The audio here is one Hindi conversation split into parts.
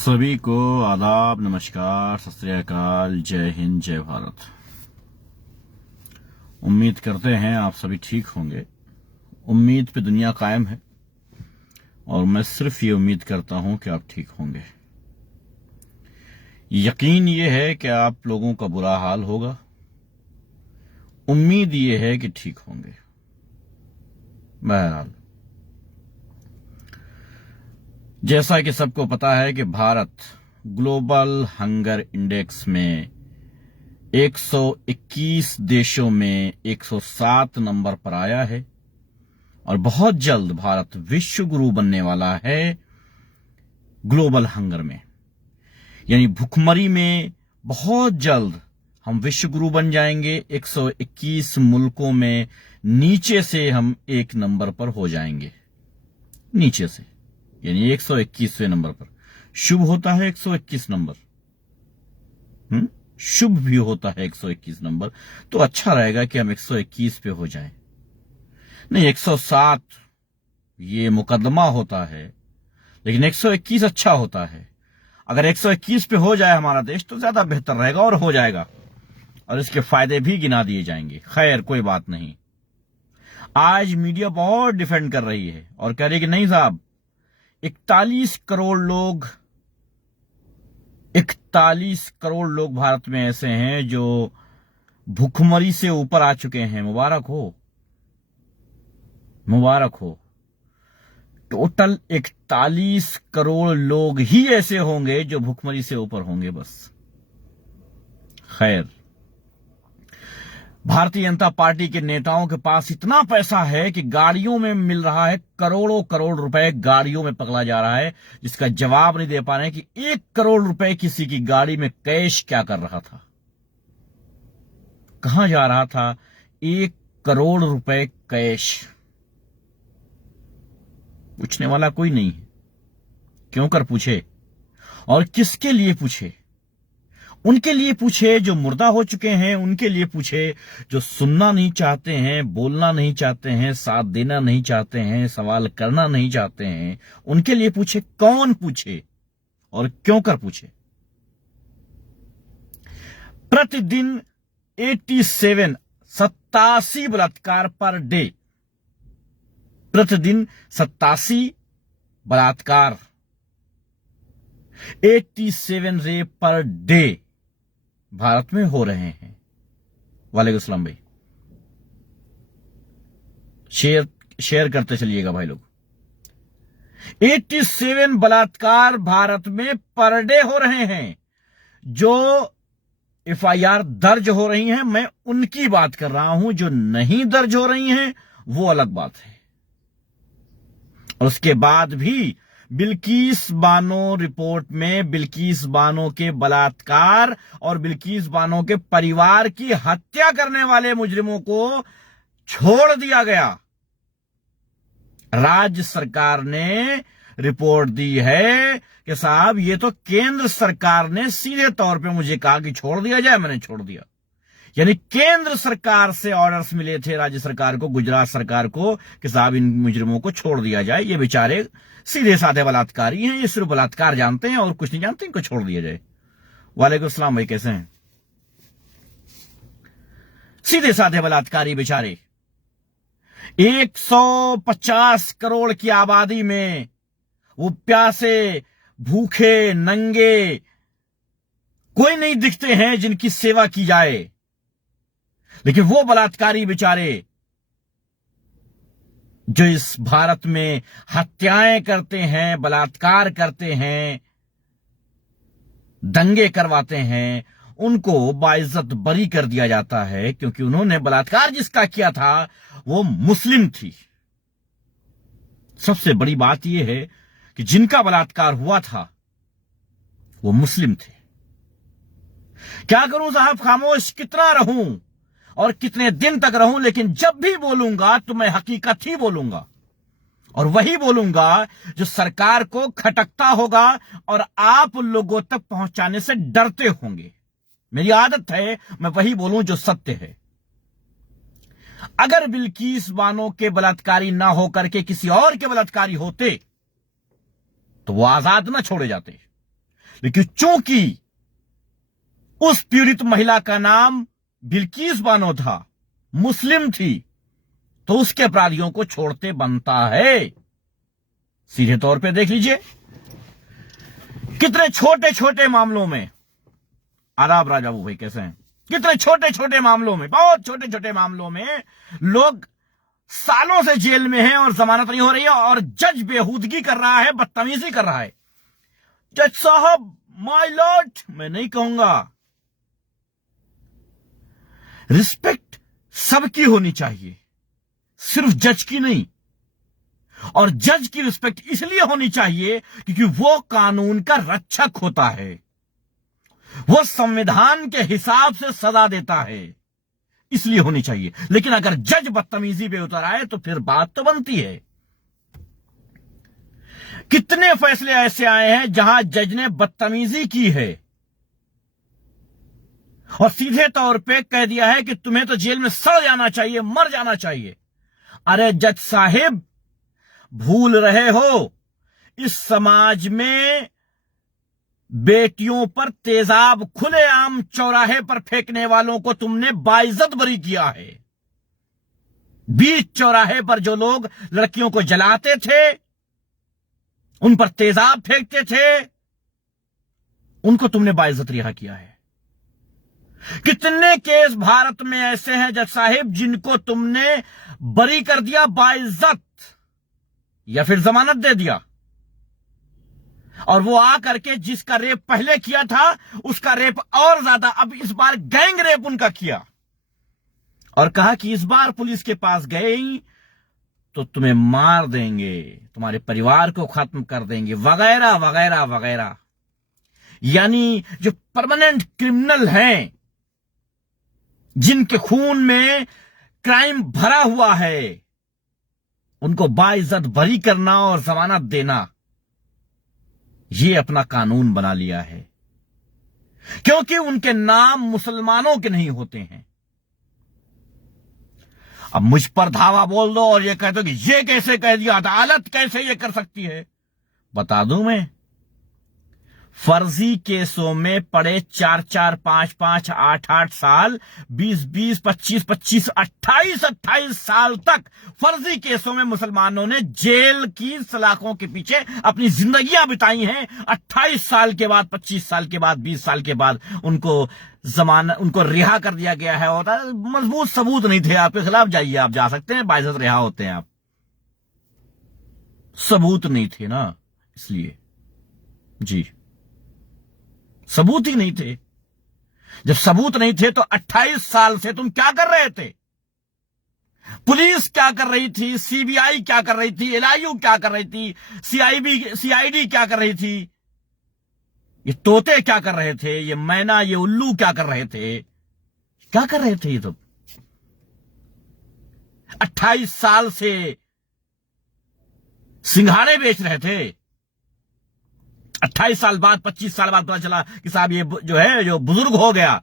सभी को आदाब, नमस्कार, सत श्री अकाल, जय हिंद, जय भारत। उम्मीद करते हैं आप सभी ठीक होंगे। उम्मीद पे दुनिया कायम है और मैं सिर्फ ये उम्मीद करता हूं कि आप ठीक होंगे। यकीन ये है कि आप लोगों का बुरा हाल होगा, उम्मीद ये है कि ठीक होंगे। बहरहाल, जैसा कि सबको पता है कि भारत ग्लोबल हंगर इंडेक्स में 121 देशों में 107 नंबर पर आया है और बहुत जल्द भारत विश्व गुरु बनने वाला है ग्लोबल हंगर में। यानी भुखमरी में बहुत जल्द हम विश्व गुरु बन जाएंगे। 121 मुल्कों में नीचे से हम 1 नंबर पर हो जाएंगे, नीचे से, यानी 121वें नंबर पर। शुभ होता है 121 नंबर, शुभ भी होता है 121 नंबर, तो अच्छा रहेगा कि हम 121 पे हो जाएं। नहीं, 107 ये मुकदमा होता है, लेकिन 121 अच्छा होता है। अगर 121 पे हो जाए हमारा देश तो ज्यादा बेहतर रहेगा, और हो जाएगा, और इसके फायदे भी गिना दिए जाएंगे। खैर, कोई बात नहीं। आज मीडिया बहुत डिफेंड कर रही है और कह रही है कि नहीं साहब, 41 करोड़ लोग भारत में ऐसे हैं जो भुखमरी से ऊपर आ चुके हैं। मुबारक हो, मुबारक हो। टोटल 41 करोड़ लोग ही ऐसे होंगे जो भुखमरी से ऊपर होंगे, बस। खैर, भारतीय जनता पार्टी के नेताओं के पास इतना पैसा है कि गाड़ियों में मिल रहा है, करोड़ों करोड़ रुपए गाड़ियों में पकड़ा जा रहा है, जिसका जवाब नहीं दे पा रहे हैं कि 1 करोड़ रुपए किसी की गाड़ी में कैश क्या कर रहा था, कहां जा रहा था 1 करोड़ रुपए कैश। पूछने वाला कोई नहीं है। क्यों कर पूछे, और किसके लिए पूछे? उनके लिए पूछे जो मुर्दा हो चुके हैं, उनके लिए पूछे जो सुनना नहीं चाहते हैं, बोलना नहीं चाहते हैं, साथ देना नहीं चाहते हैं, सवाल करना नहीं चाहते हैं। उनके लिए पूछे। कौन पूछे और क्यों कर पूछे? प्रतिदिन 87 बलात्कार पर डे, प्रतिदिन 87 बलात्कार, 87 रेप पर डे भारत में हो रहे हैं। वालेकुम सलाम भाई, शेयर करते चलिएगा भाई लोग। 87 बलात्कार भारत में पर डे हो रहे हैं। जो FIR दर्ज हो रही हैं, मैं उनकी बात कर रहा हूं। जो नहीं दर्ज हो रही हैं वो अलग बात है। और उसके बाद भी बिल्किस बानो रिपोर्ट में बिल्किस बानो के बलात्कार और बिल्किस बानो के परिवार की हत्या करने वाले मुजरिमों को छोड़ दिया गया। राज्य सरकार ने रिपोर्ट दी है कि साहब, ये तो केंद्र सरकार ने सीधे तौर पे मुझे कहा कि छोड़ दिया जाए, मैंने छोड़ दिया। यानी केंद्र सरकार से ऑर्डर्स मिले थे राज्य सरकार को, गुजरात सरकार को, कि साहब इन मुजरिमों को छोड़ दिया जाए, ये बेचारे सीधे साधे बलात्कारी हैं, ये सिर्फ बलात्कार जानते हैं और कुछ नहीं जानते, इनको छोड़ दिया जाए। वालेकुम सलाम भाई, कैसे हैं? सीधे साधे बलात्कारी बेचारे। 150 करोड़ की आबादी में वो प्यासे, भूखे, नंगे कोई नहीं दिखते हैं जिनकी सेवा की जाए, लेकिन वो बलात्कारी बेचारे जो इस भारत में हत्याएं करते हैं, बलात्कार करते हैं, दंगे करवाते हैं, उनको बाइज्जत बरी कर दिया जाता है, क्योंकि उन्होंने बलात्कार जिसका किया था वो मुस्लिम थी। सबसे बड़ी बात यह है कि जिनका बलात्कार हुआ था वो मुस्लिम थे। क्या करूं साहब, खामोश कितना रहूं और कितने दिन तक रहूं, लेकिन जब भी बोलूंगा तो मैं हकीकत ही बोलूंगा, और वही बोलूंगा जो सरकार को खटकता होगा और आप लोगों तक पहुंचाने से डरते होंगे। मेरी आदत है मैं वही बोलूं जो सत्य है। अगर बिल्किस बानो के बलात्कारी ना होकर के किसी और के बलात्कारी होते तो वो आजाद ना छोड़े जाते। लेकिन चूंकि उस पीड़ित महिला का नाम बिल्किस बानो था, मुस्लिम थी, तो उसके अपराधियों को छोड़ते बनता है। सीधे तौर पे देख लीजिए कितने छोटे छोटे मामलों में, आदाब राजा भाई कैसे हैं, कितने छोटे छोटे मामलों में, बहुत छोटे छोटे मामलों में लोग सालों से जेल में हैं और जमानत नहीं हो रही है, और जज बेहूदगी कर रहा है, बदतमीजी कर रहा है। जज साहब, माय लॉर्ड मैं नहीं कहूंगा। रिस्पेक्ट सबकी होनी चाहिए, सिर्फ जज की नहीं। और जज की रिस्पेक्ट इसलिए होनी चाहिए क्योंकि वो कानून का रक्षक होता है, वो संविधान के हिसाब से सजा देता है, इसलिए होनी चाहिए। लेकिन अगर जज बदतमीजी पे उतर आए तो फिर बात तो बनती है। कितने फैसले ऐसे आए हैं जहां जज ने बदतमीजी की है और सीधे तौर पे कह दिया है कि तुम्हें तो जेल में सड़ जाना चाहिए, मर जाना चाहिए। अरे जज साहिब, भूल रहे हो इस समाज में बेटियों पर तेजाब खुलेआम चौराहे पर फेंकने वालों को तुमने बाइज्जत बरी किया है। बीच चौराहे पर जो लोग लड़कियों को जलाते थे, उन पर तेजाब फेंकते थे, उनको तुमने बाइज्जत रिहा किया है। कितने केस भारत में ऐसे हैं जज साहिब जिनको तुमने बरी कर दिया बाइज्जत, या फिर जमानत दे दिया, और वो आकर के जिसका रेप पहले किया था उसका रेप और ज्यादा, अब इस बार गैंग रेप उनका किया, और कहा कि इस बार पुलिस के पास गई तो तुम्हें मार देंगे, तुम्हारे परिवार को खत्म कर देंगे, वगैरह वगैरह वगैरह। यानी जो परमानेंट क्रिमिनल हैं, जिनके खून में क्राइम भरा हुआ है, उनको बाइज्जत बरी करना और जमानत देना, ये अपना कानून बना लिया है, क्योंकि उनके नाम मुसलमानों के नहीं होते हैं। अब मुझ पर धावा बोल दो और ये कह दो कि ये कैसे कह दिया, अदालत कैसे ये कर सकती है। बता दूं मैं, फर्जी केसों में पड़े 4-4, 5-5, 8-8 साल, 20-20, 25-25, 28-28 साल तक फर्जी केसों में मुसलमानों ने जेल की सलाखों के पीछे अपनी जिंदगियां बिताई हैं। 28 साल के बाद, 25 साल के बाद, 20 साल के बाद उनको रिहा कर दिया गया है। और मजबूत सबूत नहीं थे आपके खिलाफ, जाइए आप जा सकते हैं, बाइज्जत रिहा होते हैं आप। सबूत नहीं थे ना, इसलिए जी, सबूत ही नहीं थे। जब सबूत नहीं थे तो 28 साल से तुम क्या कर रहे थे? पुलिस क्या कर रही थी? सीबीआई क्या कर रही थी? एलआईयू क्या कर रही थी? सीआईडी क्या कर रही थी? ये तोते क्या कर रहे थे? ये मैना, ये उल्लू क्या कर रहे थे? क्या कर रहे थे ये तो? 28 साल से सिंघाड़े बेच रहे थे। 28 साल बाद, 25 साल बाद पता चला कि साहब ये जो है, जो बुजुर्ग हो गया,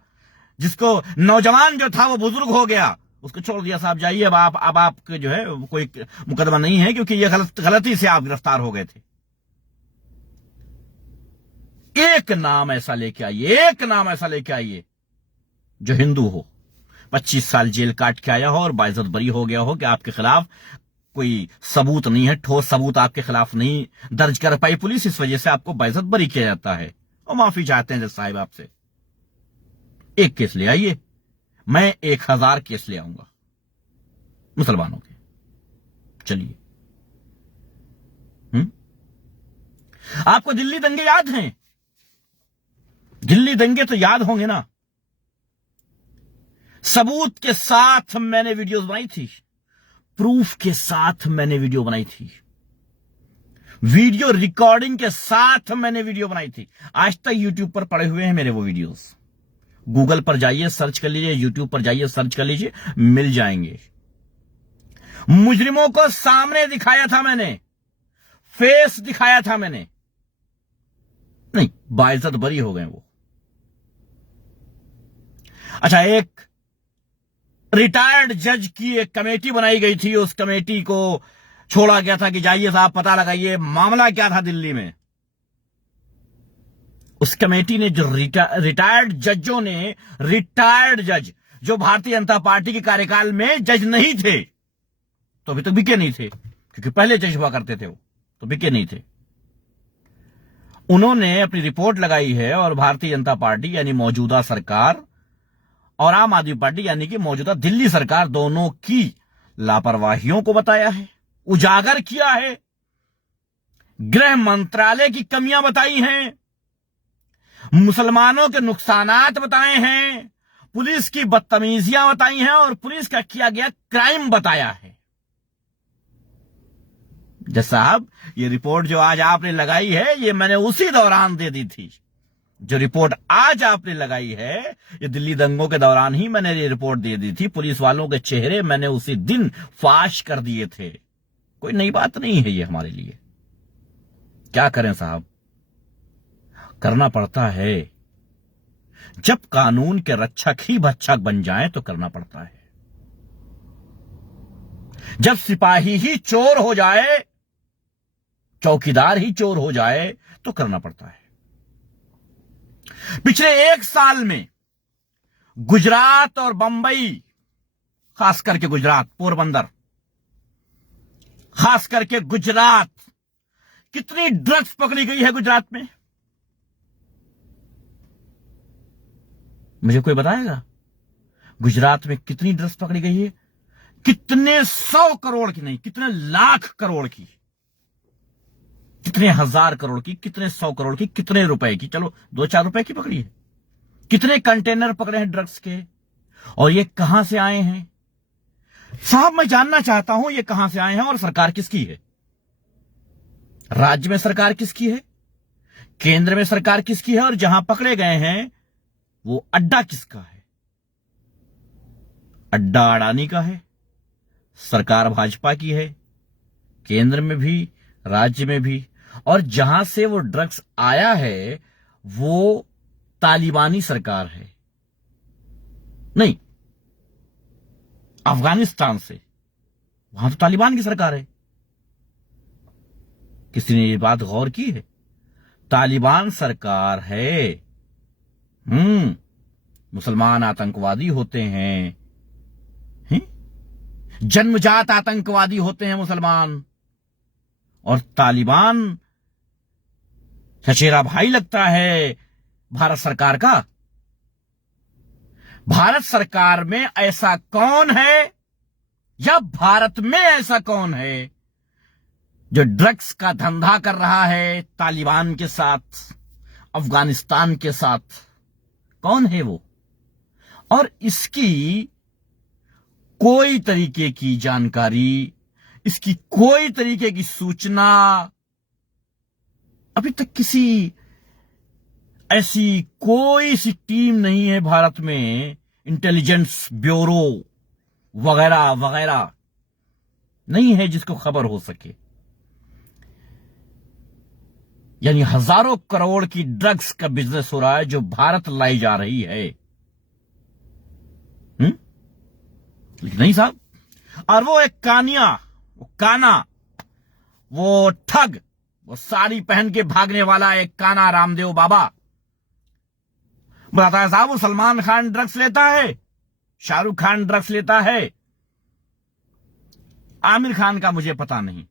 जिसको नौजवान जो था वो बुजुर्ग हो गया, उसको छोड़ दिया। साहब जाइए, अब आपके जो है कोई मुकदमा नहीं है, क्योंकि ये गलती से आप गिरफ्तार हो गए थे। एक नाम ऐसा लेके आइए, एक नाम ऐसा लेके आइए जो हिंदू हो, 25 साल जेल काट के आया हो और बाइज्जत बरी हो गया हो कि आपके खिलाफ कोई सबूत नहीं है, ठोस सबूत आपके खिलाफ नहीं दर्ज कर पाई पुलिस, इस वजह से आपको बाइज्जत बरी किया जाता है और माफी चाहते हैं जज साहिब आपसे। एक केस ले आइए, मैं 1000 केस ले आऊंगा मुसलमानों के। चलिए, आपको दिल्ली दंगे याद हैं? दिल्ली दंगे तो याद होंगे ना। सबूत के साथ मैंने वीडियोस बनाई थी, प्रूफ के साथ मैंने वीडियो बनाई थी, वीडियो रिकॉर्डिंग के साथ मैंने वीडियो बनाई थी। आज तक यूट्यूब पर पड़े हुए हैं मेरे वो वीडियोस। गूगल पर जाइए, सर्च कर लीजिए, यूट्यूब पर जाइए, सर्च कर लीजिए, मिल जाएंगे। मुजरिमों को सामने दिखाया था मैंने, फेस दिखाया था मैंने, नहीं बाइज्जत बरी हो गए वो। अच्छा, एक रिटायर्ड जज की एक कमेटी बनाई गई थी, उस कमेटी को छोड़ा गया था कि जाइए साहब पता लगाइए मामला क्या था दिल्ली में। उस कमेटी ने जो रिटायर्ड जजों ने, रिटायर्ड जज जो भारतीय जनता पार्टी के कार्यकाल में जज नहीं थे, तो अभी तक बिके नहीं थे, क्योंकि पहले जज हुआ करते थे वो, तो बिके नहीं थे, उन्होंने अपनी रिपोर्ट लगाई है और भारतीय जनता पार्टी यानी मौजूदा सरकार और आम आदमी पार्टी यानी कि मौजूदा दिल्ली सरकार दोनों की लापरवाहियों को बताया है, उजागर किया है, गृह मंत्रालय की कमियां बताई हैं, मुसलमानों के नुकसानात बताए हैं, पुलिस की बदतमीजियां बताई हैं और पुलिस का किया गया क्राइम बताया है। जज साहब, ये रिपोर्ट जो आज आपने लगाई है, ये मैंने उसी दौरान दे दी थी। जो रिपोर्ट आज आपने लगाई है, ये दिल्ली दंगों के दौरान ही मैंने ये रिपोर्ट दे दी थी। पुलिस वालों के चेहरे मैंने उसी दिन फाश कर दिए थे। कोई नई बात नहीं है ये हमारे लिए। क्या करें साहब, करना पड़ता है। जब कानून के रक्षक ही भक्षक बन जाएं तो करना पड़ता है। जब सिपाही ही चोर हो जाए, चौकीदार ही चोर हो जाए, तो करना पड़ता है। पिछले 1 साल में गुजरात और बंबई, खास करके गुजरात, पोरबंदर, खास करके गुजरात, कितनी ड्रग्स पकड़ी गई है गुजरात में? मुझे कोई बताएगा गुजरात में कितनी ड्रग्स पकड़ी गई है? कितने 100 करोड़ की नहीं, कितने लाख करोड़ की, कितने हजार करोड़ की, कितने 100 करोड़ की, कितने रुपए की, चलो 2-4 रुपए की पकड़ी है। कितने कंटेनर पकड़े हैं ड्रग्स के, और ये कहां से आए हैं? साहब, मैं जानना चाहता हूं ये कहां से आए हैं और सरकार किसकी है? राज्य में सरकार किसकी है? केंद्र में सरकार किसकी है? और जहां पकड़े गए हैं वो अड्डा किसका है? अड्डा अडानी का है, सरकार भाजपा की है, केंद्र में भी, राज्य में भी, और जहां से वो ड्रग्स आया है वो तालिबानी सरकार है। नहीं, अफगानिस्तान से, वहां तो तालिबान की सरकार है। किसी ने ये बात गौर की है? तालिबान सरकार है। मुसलमान आतंकवादी होते हैं, जन्मजात आतंकवादी होते हैं मुसलमान, और तालिबान चचेरा भाई लगता है भारत सरकार का। भारत सरकार में ऐसा कौन है, या भारत में ऐसा कौन है जो ड्रग्स का धंधा कर रहा है तालिबान के साथ, अफगानिस्तान के साथ? कौन है वो? और इसकी कोई तरीके की जानकारी, इसकी कोई तरीके की सूचना अभी तक किसी ऐसी कोई सी टीम नहीं है भारत में, इंटेलिजेंस ब्यूरो वगैरह वगैरह नहीं है जिसको खबर हो सके। यानी हजारों करोड़ की ड्रग्स का बिजनेस हो रहा है जो भारत लाई जा रही है। नहीं साहब, और वो एक कानिया, वो काना, वो ठग, वो साड़ी पहन के भागने वाला एक काना रामदेव बाबा बताता है साहब वो सलमान खान ड्रग्स लेता है, शाहरुख खान ड्रग्स लेता है, आमिर खान का मुझे पता नहीं।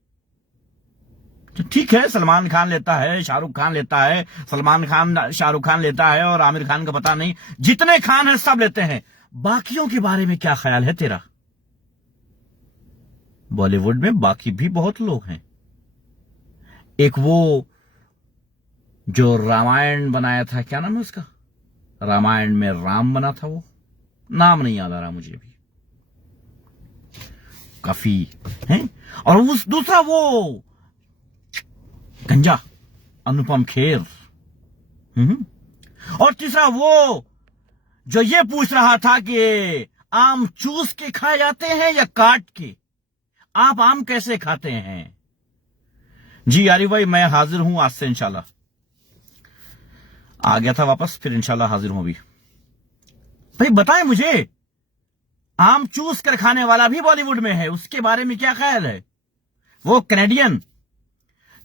तो ठीक है, सलमान खान लेता है, शाहरुख खान लेता है, सलमान खान शाहरुख खान लेता है और आमिर खान का पता नहीं। जितने खान हैं सब लेते हैं। बाकियों के बारे में क्या ख्याल है तेरा? बॉलीवुड में बाकी भी बहुत लोग हैं। एक वो जो रामायण बनाया था, क्या नाम है उसका? रामायण में राम बना था, वो नाम नहीं याद आ रहा मुझे भी। काफी हैं। और उस दूसरा वो गंजा, अनुपम खेर। और तीसरा वो जो ये पूछ रहा था कि आम चूस के खाए जाते हैं या काट के? आप आम कैसे खाते हैं? जी यारी भाई, मैं हाजिर हूं आज से इंशाल्लाह। आ गया था वापस, फिर इंशाल्लाह हाजिर हूं अभी। भाई बताएं मुझे, आम चूस कर खाने वाला भी बॉलीवुड में है, उसके बारे में क्या ख्याल है? वो कैनेडियन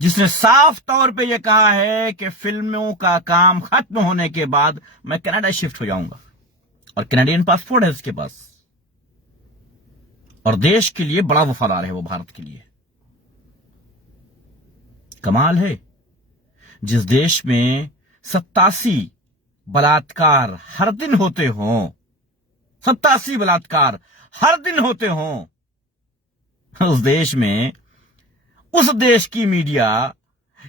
जिसने साफ तौर पे यह कहा है कि फिल्मों का काम खत्म होने के बाद मैं कनाडा शिफ्ट हो जाऊंगा, और कैनेडियन पासपोर्ट है उसके पास, और देश के लिए बड़ा वफादार है वो, भारत के लिए। कमाल है, जिस देश में 87 बलात्कार हर दिन होते हों, 87 बलात्कार हर दिन होते हों, उस देश में, उस देश की मीडिया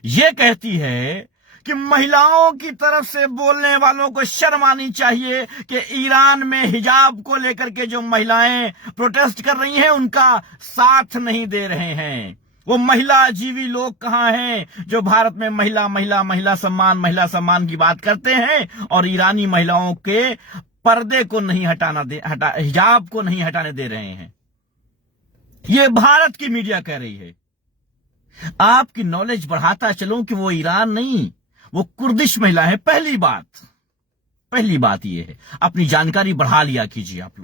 यह कहती है कि महिलाओं की तरफ से बोलने वालों को शर्म आनी चाहिए कि ईरान में हिजाब को लेकर के जो महिलाएं प्रोटेस्ट कर रही हैं उनका साथ नहीं दे रहे हैं। वो महिला जीवी लोग कहां हैं जो भारत में महिला महिला महिला सम्मान की बात करते हैं और ईरानी महिलाओं के पर्दे को नहीं हिजाब को नहीं हटाने दे रहे हैं। यह भारत की मीडिया कह रही है। आपकी नॉलेज बढ़ाता चलूं कि वो ईरान नहीं, वो कुर्दिश महिला है। पहली बात यह है, अपनी जानकारी बढ़ा लिया कीजिए। आप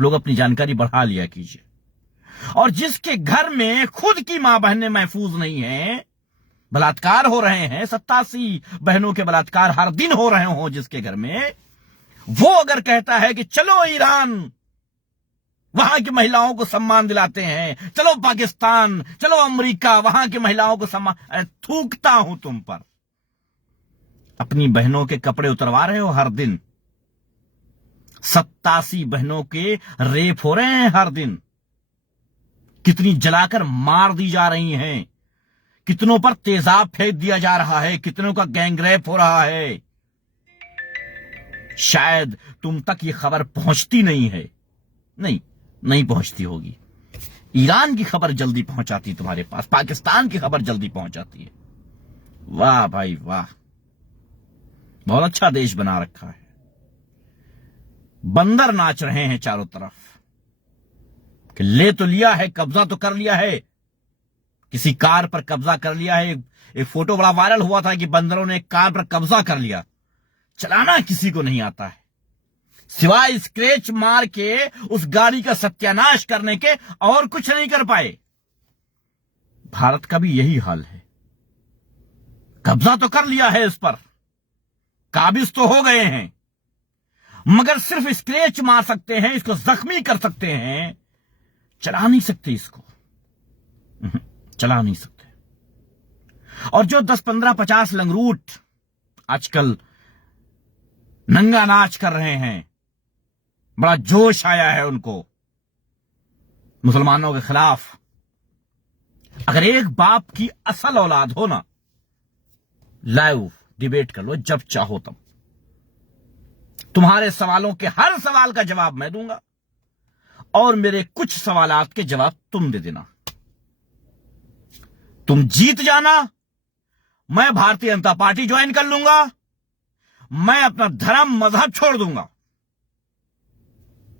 लोग अपनी जानकारी बढ़ा लिया कीजिए। और जिसके घर में खुद की मां बहनें महफूज नहीं है, बलात्कार हो रहे हैं, 87 बहनों के बलात्कार हर दिन हो रहे हो जिसके घर में, वो अगर कहता है कि चलो ईरान, वहां की महिलाओं को सम्मान दिलाते हैं, चलो पाकिस्तान, चलो अमेरिका, वहां की महिलाओं को सम्मान, अरे थूकता हूं तुम पर। अपनी बहनों के कपड़े उतरवा रहे हो हर दिन। 87 बहनों के रेप हो रहे हैं हर दिन। कितनी जलाकर मार दी जा रही हैं, कितनों पर तेजाब फेंक दिया जा रहा है, कितनों का गैंगरेप हो रहा है। शायद तुम तक ये खबर पहुंचती नहीं है। नहीं पहुंचती होगी। ईरान की खबर जल्दी पहुंचाती तुम्हारे पास, पाकिस्तान की खबर जल्दी पहुंचाती है। वाह भाई वाह, बहुत अच्छा देश बना रखा है। बंदर नाच रहे हैं चारों तरफ कि ले तो लिया है, कब्जा तो कर लिया है, किसी कार पर कब्जा कर लिया है। एक फोटो बड़ा वायरल हुआ था कि बंदरों ने एक कार पर कब्जा कर लिया। चलाना किसी को नहीं आता है, सिवाय स्क्रैच मार के उस गाड़ी का सत्यानाश करने के और कुछ नहीं कर पाए। भारत का भी यही हाल है। कब्जा तो कर लिया है इस पर, काबिज तो हो गए हैं, मगर सिर्फ स्क्रैच मार सकते हैं, इसको जख्मी कर सकते हैं, चला नहीं सकते इसको, चला नहीं सकते। और जो 10, 15, 50 लंगरूट आजकल नंगा नाच कर रहे हैं, बड़ा जोश आया है उनको मुसलमानों के खिलाफ। अगर एक बाप की असल औलाद हो ना, लाइव डिबेट कर लो जब चाहो तब। तुम्हारे सवालों के हर सवाल का जवाब मैं दूंगा और मेरे कुछ सवालात के जवाब तुम दे देना। तुम जीत जाना, मैं भारतीय जनता पार्टी ज्वाइन कर लूंगा, मैं अपना धर्म मजहब छोड़ दूंगा।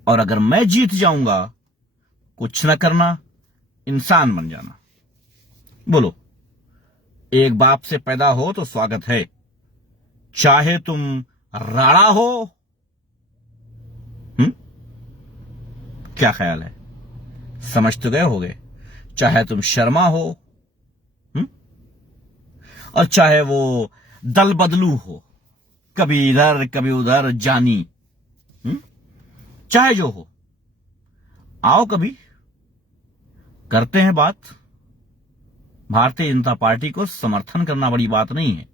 और अगर मैं जीत जाऊंगा, कुछ ना करना, इंसान बन जाना। बोलो, एक बाप से पैदा हो तो स्वागत है, चाहे तुम राणा हो। क्या ख्याल है? समझ तो गए होगे। चाहे तुम शर्मा हो, और चाहे वो दल बदलू हो, कभी इधर कभी उधर जानी, चाहे जो हो, आओ कभी करते हैं बात। भारतीय जनता पार्टी को समर्थन करना बड़ी बात नहीं है,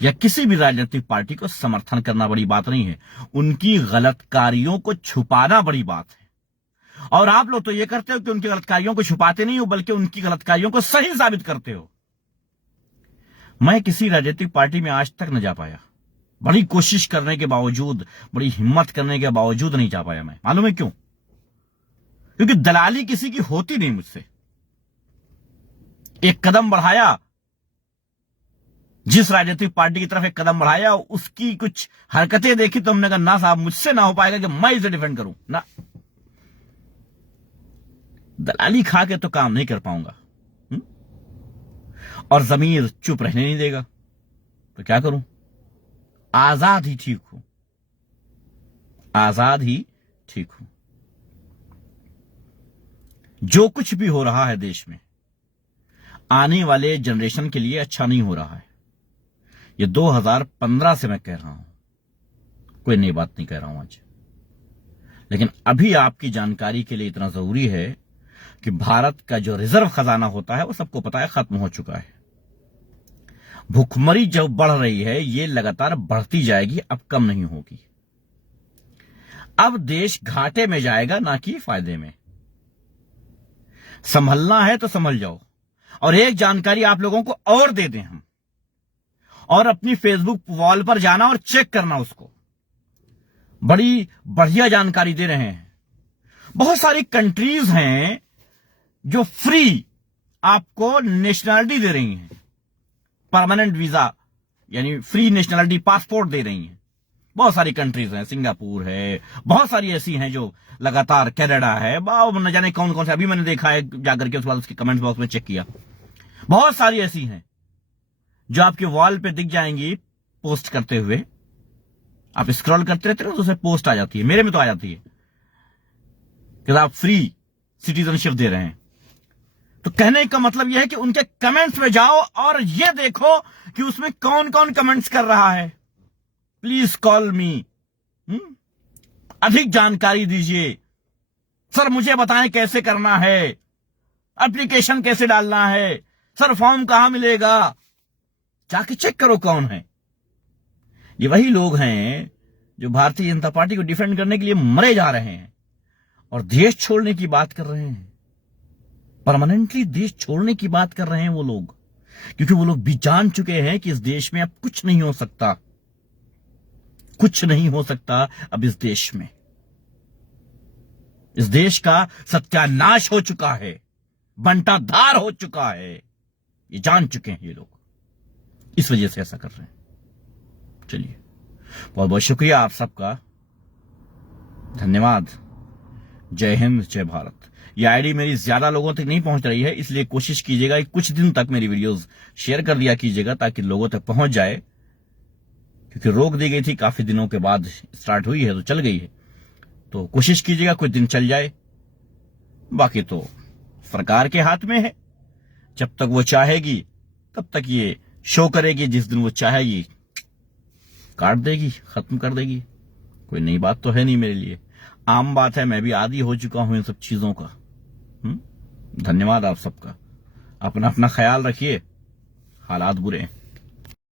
या किसी भी राजनीतिक पार्टी को समर्थन करना बड़ी बात नहीं है। उनकी गलतकारियों को छुपाना बड़ी बात है। और आप लोग तो ये करते हो कि उनकी गलतकारियों को छुपाते नहीं हो, बल्कि उनकी गलतकारियों को सही साबित करते हो। मैं किसी राजनीतिक पार्टी में आज तक न जा पाया, बड़ी कोशिश करने के बावजूद, बड़ी हिम्मत करने के बावजूद नहीं जा पाया मैं। मालूम है क्यों? क्योंकि दलाली किसी की होती नहीं मुझसे। एक कदम बढ़ाया, जिस राजनीतिक पार्टी की तरफ एक कदम बढ़ाया, उसकी कुछ हरकतें देखी तो हमने कहा ना साहब, मुझसे ना हो पाएगा कि मैं इसे डिफेंड करूं ना। दलाली खा के तो काम नहीं कर पाऊंगा, और जमीर चुप रहने नहीं देगा, तो क्या करूं? आजाद ही ठीक हूं, आजाद ही ठीक हूं। जो कुछ भी हो रहा है देश में, आने वाले जनरेशन के लिए अच्छा नहीं हो रहा है। ये 2015 से मैं कह रहा हूं, कोई नई बात नहीं कह रहा हूं आज। लेकिन अभी आपकी जानकारी के लिए इतना जरूरी है कि भारत का जो रिजर्व खजाना होता है वो सबको पता है खत्म हो चुका है। भुखमरी जो बढ़ रही है ये लगातार बढ़ती जाएगी, अब कम नहीं होगी। अब देश घाटे में जाएगा, ना कि फायदे में। संभलना है तो संभल जाओ। और एक जानकारी आप लोगों को और दे दें हम, और अपनी फेसबुक वॉल पर जाना और चेक करना उसको। बड़ी बढ़िया जानकारी दे रहे हैं। बहुत सारी कंट्रीज हैं जो फ्री आपको नेशनलिटी दे रही हैं, परमानेंट वीजा यानी फ्री नेशनलिटी पासपोर्ट दे रही हैं। बहुत सारी कंट्रीज हैं, सिंगापुर है, बहुत सारी ऐसी हैं जो लगातार, कनाडा है, न जाने कौन कौन से। अभी मैंने देखा है जाकर के, उसके बाद उसके कमेंट बॉक्स में चेक किया। बहुत सारी ऐसी हैं जो आपके वॉल पे दिख जाएंगी पोस्ट करते हुए। आप स्क्रॉल करते रहते हो तो उसे पोस्ट आ जाती है, मेरे में तो आ जाती है कि आप फ्री सिटीजनशिप दे रहे हैं। तो कहने का मतलब यह है कि उनके कमेंट्स में जाओ और यह देखो कि उसमें कौन कौन कमेंट्स कर रहा है। प्लीज कॉल मी, अधिक जानकारी दीजिए सर, मुझे बताएं कैसे करना है, एप्लीकेशन कैसे डालना है, सर फॉर्म कहां मिलेगा। जाके चेक करो कौन है। ये वही लोग हैं जो भारतीय जनता पार्टी को डिफेंड करने के लिए मरे जा रहे हैं और देश छोड़ने की बात कर रहे हैं। परमानेंटली देश छोड़ने की बात कर रहे हैं वो लोग, क्योंकि वो लोग भी जान चुके हैं कि इस देश में अब कुछ नहीं हो सकता, कुछ नहीं हो सकता अब इस देश में। इस देश का सत्यानाश हो चुका है, बंटाधार हो चुका है, ये जान चुके हैं ये लोग, इस वजह से ऐसा कर रहे हैं। चलिए, बहुत बहुत शुक्रिया आप सबका, धन्यवाद। जय हिंद, जय भारत। ये आईडी मेरी ज्यादा लोगों तक नहीं पहुंच रही है, इसलिए कोशिश कीजिएगा कि कुछ दिन तक मेरी वीडियोस शेयर कर दिया कीजिएगा ताकि लोगों तक पहुंच जाए, क्योंकि रोक दी गई थी, काफी दिनों के बाद स्टार्ट हुई है तो चल गई है। तो कोशिश कीजिएगा कुछ दिन चल जाए, बाकी तो सरकार के हाथ में है। जब तक वो चाहेगी तब तक ये शो करेगी, जिस दिन वो चाहेगी काट देगी, खत्म कर देगी। कोई नई बात तो है नहीं मेरे लिए, आम बात है। मैं भी आदी हो चुका हूं इन सब चीजों का। धन्यवाद आप सबका। अपना अपना ख्याल रखिए, हालात बुरे हैं।